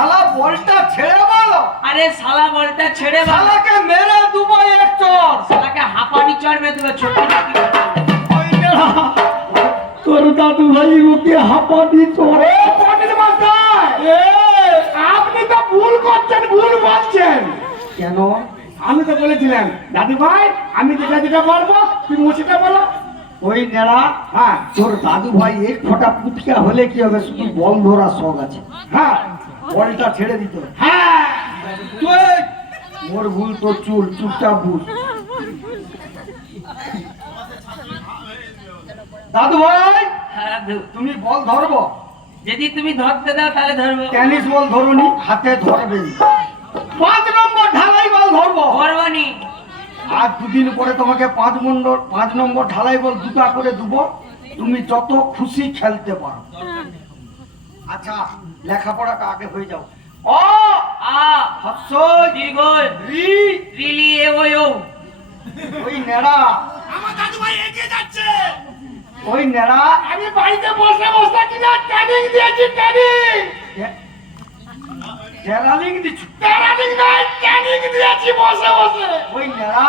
শালা বলটা ছেড়ে বলো। আরে শালা বলটা ছেড়ে বলো। শালাকে মেরে দুবো এক চর। শালাকে হাঁপানি চড় মেরে দেবে ছোট নাকি। ওই নেড়া তোর দাদু ভাই ওকে হাঁপানি চড়ে। পণ্ডিত মশাই আপনি তো ভুল করছেন, ভুল বলছেন। কেন? আমি তো বলেছিলাম দাদু ভাই আমি যেটা যেটা বলবো তুমি সেটা বলো। ওই নেড়া হ্যাঁ তোর দাদু ভাই এক ফোঁটা পুটকা হলে কি হবে, শুধু বল ধরার শখ আছে। হ্যাঁ বলটা ছেড়ে দিত। হ্যাঁ তুই মোর ভুল, তোর চুল চুপচাপ ভুল। দাদু ভাই হ্যাঁ দাদু, তুমি বল ধরবো? যদি তুমি ধরতে দাও তাহলে ধরবো। টেনিস বল ধরুনি, হাতে ধরবে। 5 নম্বর ঢালাই বল ধরবো। ধরবনি। আর দুদিন পরে তোমাকে 5 নম্বর ঢালাই বল দুটা করে দেবো, তুমি যত খুশি খেলতে পারো। আচ্ছা লেখাপড়াটা আগে হয়ে যাও। অ আ হস্যই দীর্ঘ রি রিলি এ ওই ও। ওই নেড়া আমার দাদু ভাই এগিয়ে যাচ্ছে। ওই নেড়া আমি বাড়িতে বসে বসে কিনা ট্রেনিং দিয়েছি। ট্রেনিং দিচ্ছি? ট্রেনিং নয়, ট্রেনিং দিয়েছি বসে বসে। ওই নেড়া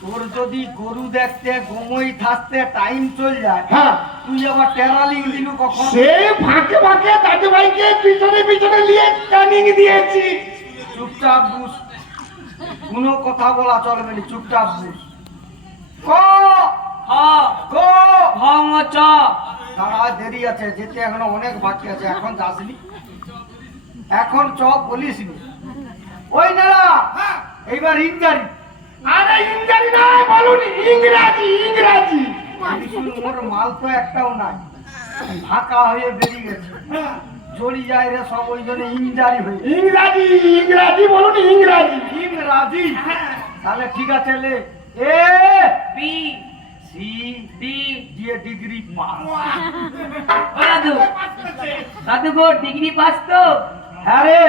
তোর যদি গরু দেখতে গোমই থাকতে টাইম চল যায়, হ্যাঁ তুই আবার ট্রেনিং দিলু কখন? সে ফাঁকে ফাঁকে দাদু ভাইকে পিছনে পিছনে নিয়ে ট্রেনিং দিয়েছি। চুপচাপ বুঝ, কোনো কথা বলা চলবে না, চুপচাপ বুঝ। ক হ গ ভং চ। তারা দেরি আছে, যেতে এখনো অনেক বাকি আছে, এখন যাসনি, এখন চ বলিস নি। ওই নেড়া এইবার ইংরাজি। আরে ইংরাজি না বলুন, ইংরাজি ইংরাজি। মোর মাল তো একটাও নাই, ফাঁকা হয়ে বেরিয়ে গেছে, জড়ি যায় রে সব, ওই জন্য ইংরাজি হয়ে। ইংরাজি ইংরাজি বলুন, ইংরাজি ইংরাজি। তাহলে ঠিক আছে, লে এ বি সি ডি। দিয়ে ডিগ্রি পাস। ও দাদু, দাদু গো ডিগ্রি পাস তো? হ্যাঁ রে।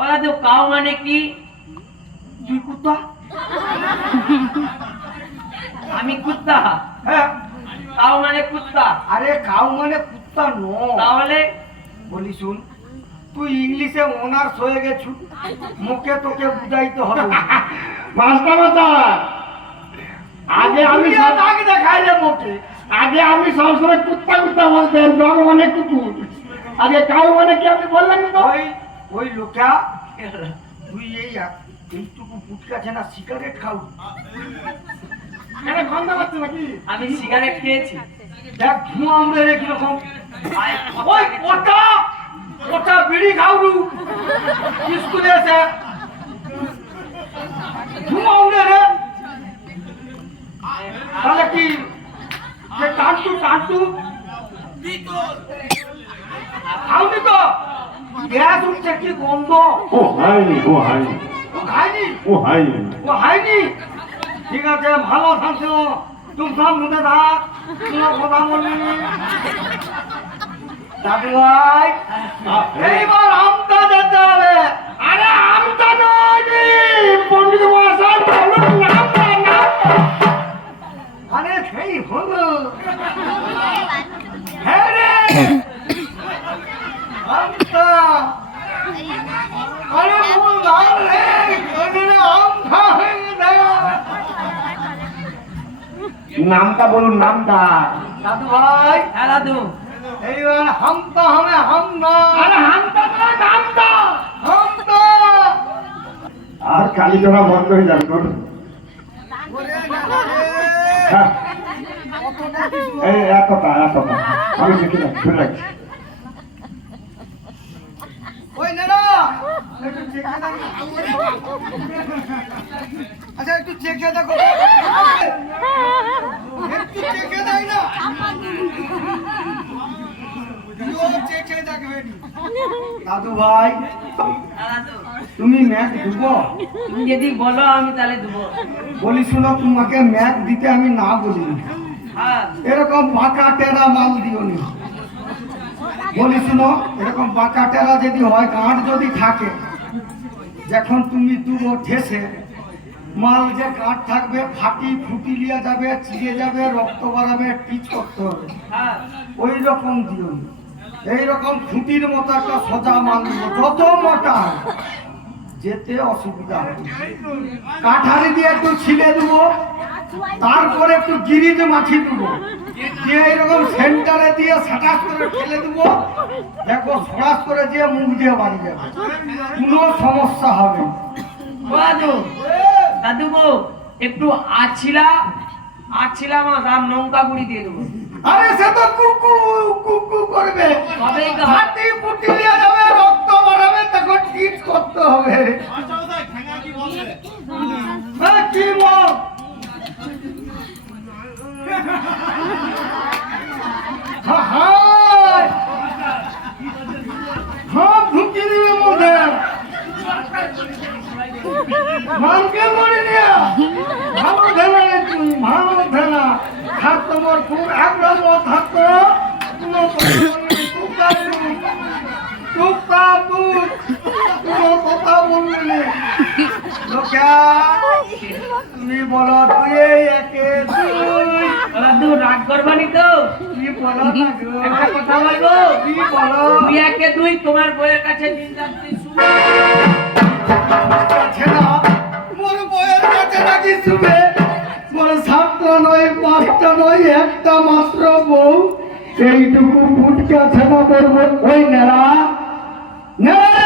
ও দাদু কাউ মানে কি? তুই কুত্তা? আমি কুত্তা? হ্যাঁ। কাউ মানে কুত্তা? আরে কাউ মানে কুত্তা ন। তাহলে বলি শুন, তুই ইংলিশে অনার্স হয়ে গেছু, মুখে তোকে বুঝাইতে হবে। মাস্টার মশাই আগে আমি দাগ দেখাইলে মুখে, আগে আমি সবসময় কুত্তা কুত্তা বলতেন, ডগ মানে কুকুর, আগে কাউ মানে কি আপনি বললেন তো? ওই ওই লোকা তুই এইটুকু পুটকাছে না সিগারেট খাও? এটা গন্ধ পাচ্ছে নাকি? আমি সিগারেট খেয়েছি। দেখ ধোঁয়া উড়ে রে কিরকম। ওই ওটা ওটা বিড়ি খাওরু স্কুলে এসে ধোঁয়া উড়ে রে। তাহলে কি যে টান্টু টান্টু খাওনি তো? গ্যাস উঠছে, কি গন্ধ। ও হয়নি, ও হয়নি, ও খায়নি, ও হয়নি। ও হয়নি। ঠিক আছে, ভালো থাকছো, চুপচাপ মুখে থাক, কোনো কথা বলবি না। দাদু ভাই এইবার আমটা যেতে হবে। আরে আমটা নয় রে, পণ্ডিত মশাই বলুন নামটা, নামটা। আরে সেই হলো, হ্যাঁ রে আমটা। আরে বল নাম রে, ওখানে আমটা হয়ে গেছে। নামটা বলুন, নামটা। দাদু ভাই হ্যাঁ দাদু। এইবার হামটা হবে, হাম না। আরে হামটা না, নামটা হামটা। আর কালি জমা বন্ধ হয়ে যাবে তোর। হ্যাঁ, এই এতটা এতটা আমি দেখে রাখছি, ধরে রাখছি। ওই নেড়া একটু চেখে দেখো। আচ্ছা একটু চেখে দেখো, একটু চেখে দেয় না। চেখে দেখবে। দাদু ভাই হ্যাঁ দাদু, তুমি ম্যাচ দেবো? তুমি যদি বলো আমি তাহলে দেবো। বলি শুনো, তোমাকে ম্যাচ দিতে আমি না বলি, হ্যাঁ এরকম বাঁকা টেরা মাল দিও নি। বলি শুনো, এরকম বাঁকা টেরা যদি হয়, গাঁট যদি থাকে, যখন তুমি দুবো ঠেসে মাল যে গাঁট থাকবে ফাটি ফুটি লিয়া যাবে, চিড়ে যাবে, রক্ত বাড়াবে, টিচ করতে হবে, হ্যাঁ। ওই রকম দিও নি। এইরকম খুঁটির মতো একটা সোজা মাল নেবো, যত মোটা যেতে অসুবিধা হবে। কাঠারি দিয়ে একটু ছিলে দেবো, তারপরে একটু গিরিজ মাছি দেবো, দিয়ে এরকম সেন্টারে দিয়ে সাটাস করে ফেলে দেবো, দেখো সরাস করে দিয়ে মুখ দিয়ে বাড়ি যাবে, কোনো সমস্যা হবে না। ও দাদু, দাদু গো একটু আছিলা মাছ আর লঙ্কা গুঁড়ি দিয়ে দেবো। আরে সে তো কুকু কুকু করবে, তবেই তো হাতি পুটি দিয়ে যাবে, রক্ত বাড়াবে, তখন ট্রিট করতে হবে। মাস্টারমশাই, ঠেঙা কি বলছে? কি বল? হাত ঢুকিয়ে দিবে মধ্যে, মালকে মরে নিয়ে ভালো ধেলা রে তুই, ভালো ধেলা। হাত তোমার খুব আগ্রহ থাকতো, কোনো কথা বলবি না। লোকা, তুমি বলো তুই একে দুই, দাদু রাগ করবানি তো? কি বলো না গো? একটা কথা বলবো, কি বলো? তুই একে দুই তোমার বইয়ের কাছে দিন রাত্রি শুনে। ছেড়া, মোর বইয়ের কাছে নাকি শুবে? মোর সাতটা নয়, পাঁচটা নয়, একটা মাত্র বউ। এইটুকু ফুটকা ছেড়া করবো ওই নেড়া নেড়া